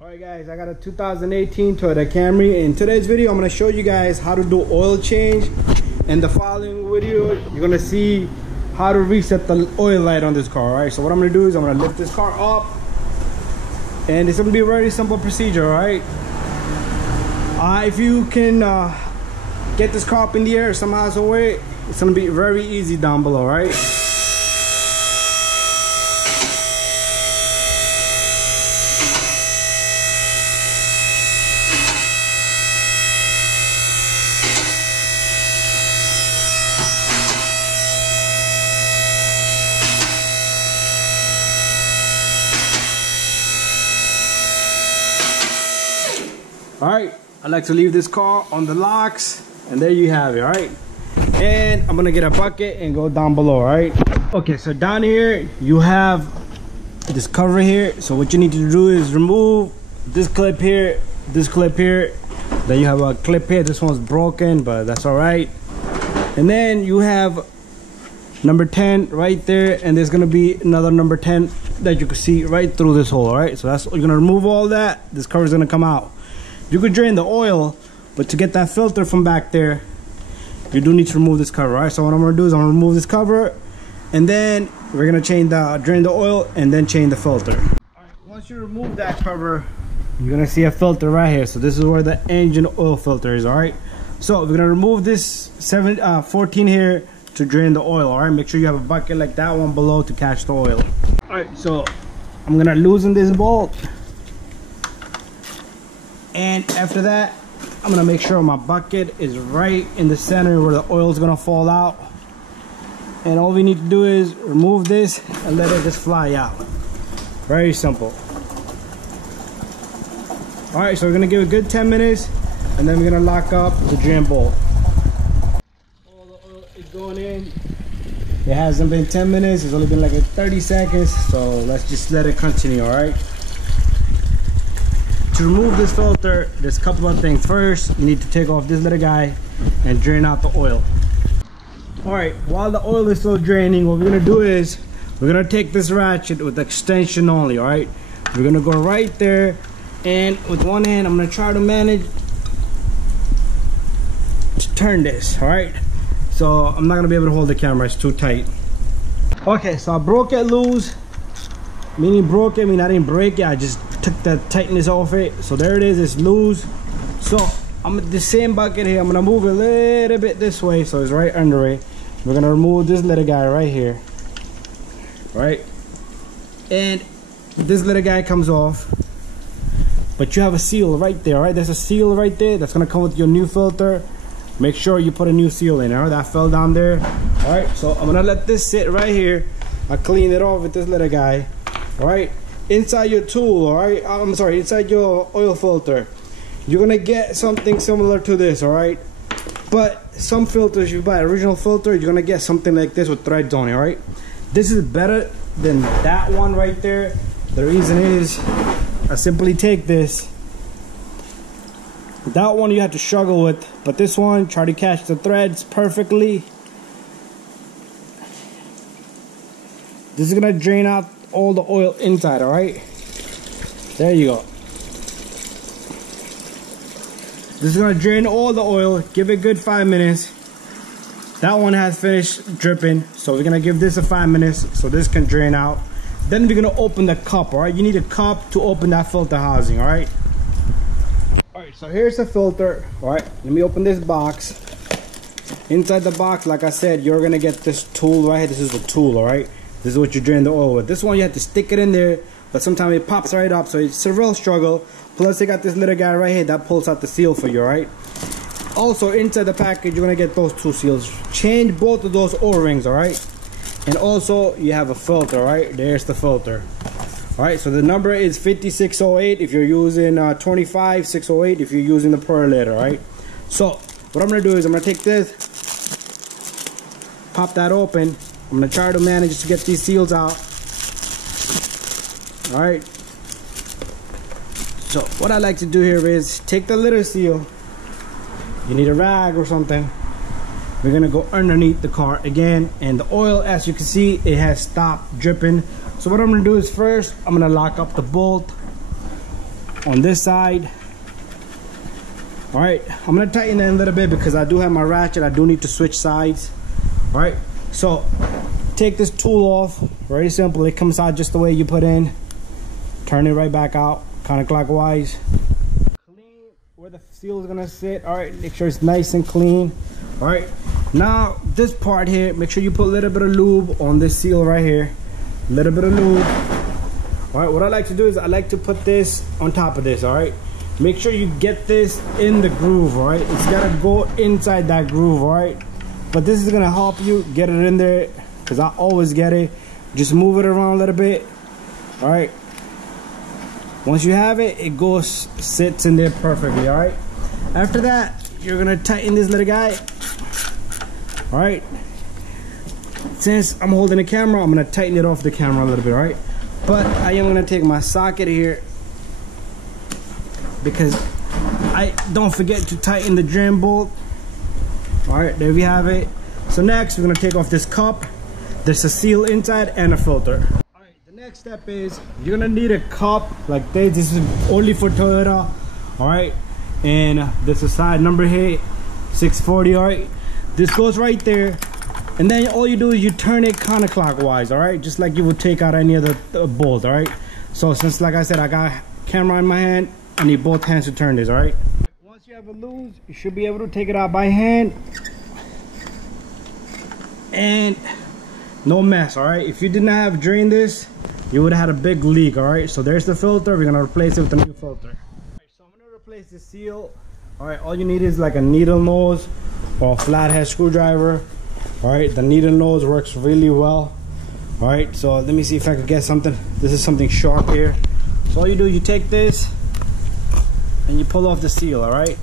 Alright guys, I got a 2018 Toyota Camry. In today's video, I'm going to show you guys how to do oil change. In the following video, you're going to see how to reset the oil light on this car. Alright, so what I'm going to do is I'm going to lift this car up. And it's going to be a very simple procedure, alright? If you can get this car up in the air somehow, some way, it's going to be very easy down below, right? Alright, I like to leave this car on the locks, and there you have it. Alright, and I'm gonna get a bucket and go down below. Alright, okay, so down here you have this cover here. So what you need to do is remove this clip here, this clip here, then you have a clip here. This one's broken, but that's alright. And then you have number 10 right there, and there's gonna be another number 10 that you can see right through this hole. Alright, so that's, you're gonna remove all that. This cover is gonna come out. You could drain the oil, but to get that filter from back there, you do need to remove this cover. Alright, so what I'm gonna do is I'm gonna remove this cover, and then we're gonna drain the oil and then change the filter. Alright, once you remove that cover, you're gonna see a filter right here. So this is where the engine oil filter is. Alright, so we're gonna remove this 14 here to drain the oil. Alright, make sure you have a bucket like that one below to catch the oil. Alright, so I'm gonna loosen this bolt. And after that, I'm gonna make sure my bucket is right in the center where the oil is gonna fall out. And all we need to do is remove this and let it just fly out. Very simple. All right, so we're gonna give it a good 10 minutes, and then we're gonna lock up the drain bolt. All the oil is going in. It hasn't been 10 minutes, it's only been like 30 seconds. So let's just let it continue, all right? To remove this filter, there's a couple of things. First, you need to take off this little guy and drain out the oil. Alright, while the oil is still draining, what we're gonna do is we're gonna take this ratchet with extension only. Alright, we're gonna go right there, and with one hand I'm gonna try to manage to turn this. Alright, so I'm not gonna be able to hold the camera, it's too tight. Okay, so I broke it loose. Meaning broke it, I mean I didn't break it, I just took the tightness off it. So there it is, it's loose. So I'm at the same bucket here, I'm gonna move it a little bit this way so it's right under it. We're gonna remove this little guy right here. Right? And this little guy comes off. But you have a seal right there, right? There's a seal right there that's gonna come with your new filter. Make sure you put a new seal in, alright? That fell down there. Alright, so I'm gonna let this sit right here. I clean it off with this little guy. Alright, inside your tool, alright, I'm sorry, inside your oil filter, you're gonna get something similar to this, alright? But some filters, you buy original filter, you're gonna get something like this with threads on it, alright? This is better than that one right there. The reason is, I simply take this. That one you have to struggle with, but this one, try to catch the threads perfectly. This is gonna drain out all the oil inside. All right, there you go. This is gonna drain all the oil. Give it a good 5 minutes. That one has finished dripping, so we're gonna give this a 5 minutes so this can drain out. Then we're gonna open the cup. All right, you need a cup to open that filter housing. All right, so here's the filter. All right, let me open this box. Inside the box, like I said, you're gonna get this tool right here. This is the tool. All right, this is what you drain the oil with. This one you have to stick it in there, but sometimes it pops right up, so it's a real struggle. Plus, they got this little guy right here that pulls out the seal for you, right? Also, inside the package, you're gonna get those two seals. Change both of those O-rings, all right? And also, you have a filter, right? There's the filter. All right, so the number is 5608 if you're using 25608 if you're using the perlator, all right? So, what I'm gonna do is I'm gonna take this, pop that open. I'm gonna try to manage to get these seals out. All right. So what I like to do here is take the little seal. You need a rag or something. We're gonna go underneath the car again, and the oil, as you can see, it has stopped dripping. So what I'm gonna do is first, I'm gonna lock up the bolt on this side. All right, I'm gonna tighten that a little bit because I do have my ratchet. I do need to switch sides. All right, so take this tool off. Very simple. It comes out just the way you put in. Turn it right back out, counterclockwise. Clean where the seal is gonna sit. All right, make sure it's nice and clean. All right, now this part here, make sure you put a little bit of lube on this seal right here. A little bit of lube. All right, what I like to do is I like to put this on top of this. All right, make sure you get this in the groove. All right, it's gotta go inside that groove. All right, but this is gonna help you get it in there because I always get it. Just move it around a little bit. All right, once you have it, it goes, sits in there perfectly. All right, after that, you're gonna tighten this little guy. All right, since I'm holding the camera, I'm gonna tighten it off the camera a little bit. All right, but I am gonna take my socket here because I don't forget to tighten the drain bolt. All right, there we have it. So next we're gonna take off this cup. There's a seal inside and a filter. All right, the next step is you're gonna need a cup like this. This is only for Toyota. All right, and this is side number here, 640. All right, this goes right there, and then all you do is you turn it counterclockwise. All right, just like you would take out any other bolt. All right, so since like I said, I got camera in my hand, I need both hands to turn this. All right, once you have it loose, you should be able to take it out by hand and no mess. All right, if you did not have drained this, you would have had a big leak. All right, so there's the filter. We're gonna replace it with a new filter. All right, so I'm gonna replace the seal. All right, all you need is like a needle nose or a flathead screwdriver. All right, the needle nose works really well. All right, so let me see if I could get something. This is something sharp here. So all you do, you take this and you pull off the seal. All right,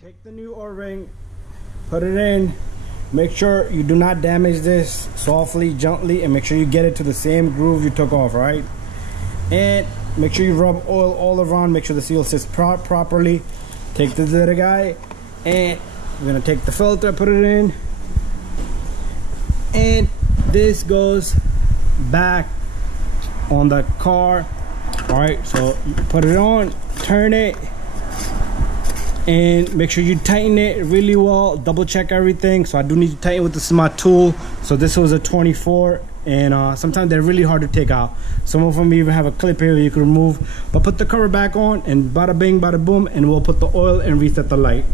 take the new O-ring, put it in. Make sure you do not damage this. Softly, gently, and make sure you get it to the same groove you took off. Right, and make sure you rub oil all around. Make sure the seal sits properly. Take this little guy and we're gonna take the filter, put it in, and this goes back on the car. All right, so you put it on, turn it, and make sure you tighten it really well. Double check everything. So I do need to tighten with the smart tool. So this was a 24, and sometimes they're really hard to take out. Some of them even have a clip here you can remove. But put the cover back on, and bada bing, bada boom, and we'll put the oil and reset the light.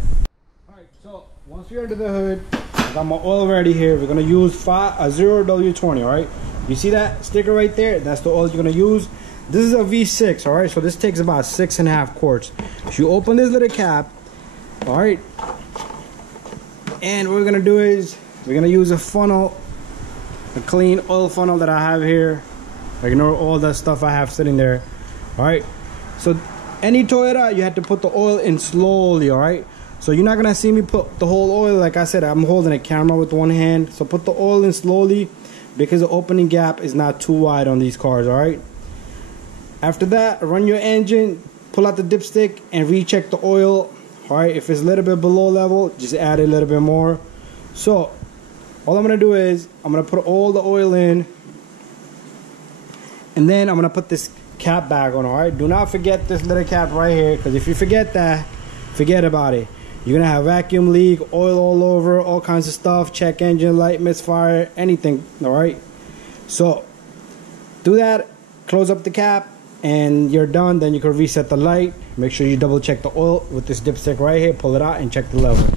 All right, so once you're under the hood, I got my oil ready here. We're gonna use 0W20. All right, you see that sticker right there? That's the oil you're gonna use. This is a V6. All right, so this takes about 6.5 quarts. So you open this little cap. All right, and what we're gonna do is we're gonna use a funnel, a clean oil funnel that I have here. Ignore all that stuff I have sitting there. All right, so any Toyota, you have to put the oil in slowly. All right, so you're not gonna see me put the whole oil. Like I said, I'm holding a camera with one hand, so put the oil in slowly because the opening gap is not too wide on these cars. All right, after that, run your engine, pull out the dipstick and recheck the oil. All right, if it's a little bit below level, just add a little bit more. So all I'm gonna do is I'm gonna put all the oil in, and then I'm gonna put this cap back on. All right, do not forget this little cap right here, because if you forget that, forget about it. You're gonna have vacuum leak, oil all over, all kinds of stuff, check engine light, misfire, anything. All right, so do that, close up the cap, and you're done. Then you can reset the light. Make sure you double check the oil with this dipstick right here, pull it out and check the level.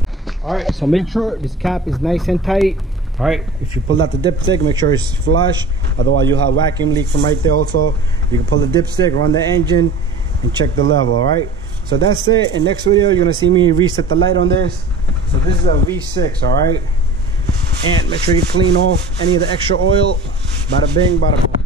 All right, so make sure this cap is nice and tight. All right, if you pull out the dipstick, make sure it's flush, otherwise you'll have vacuum leak from right there. Also, you can pull the dipstick, run the engine and check the level. All right, so that's it. In next video, you're gonna see me reset the light on this. So this is a V6. All right, and make sure you clean off any of the extra oil. Bada bing, bada boom.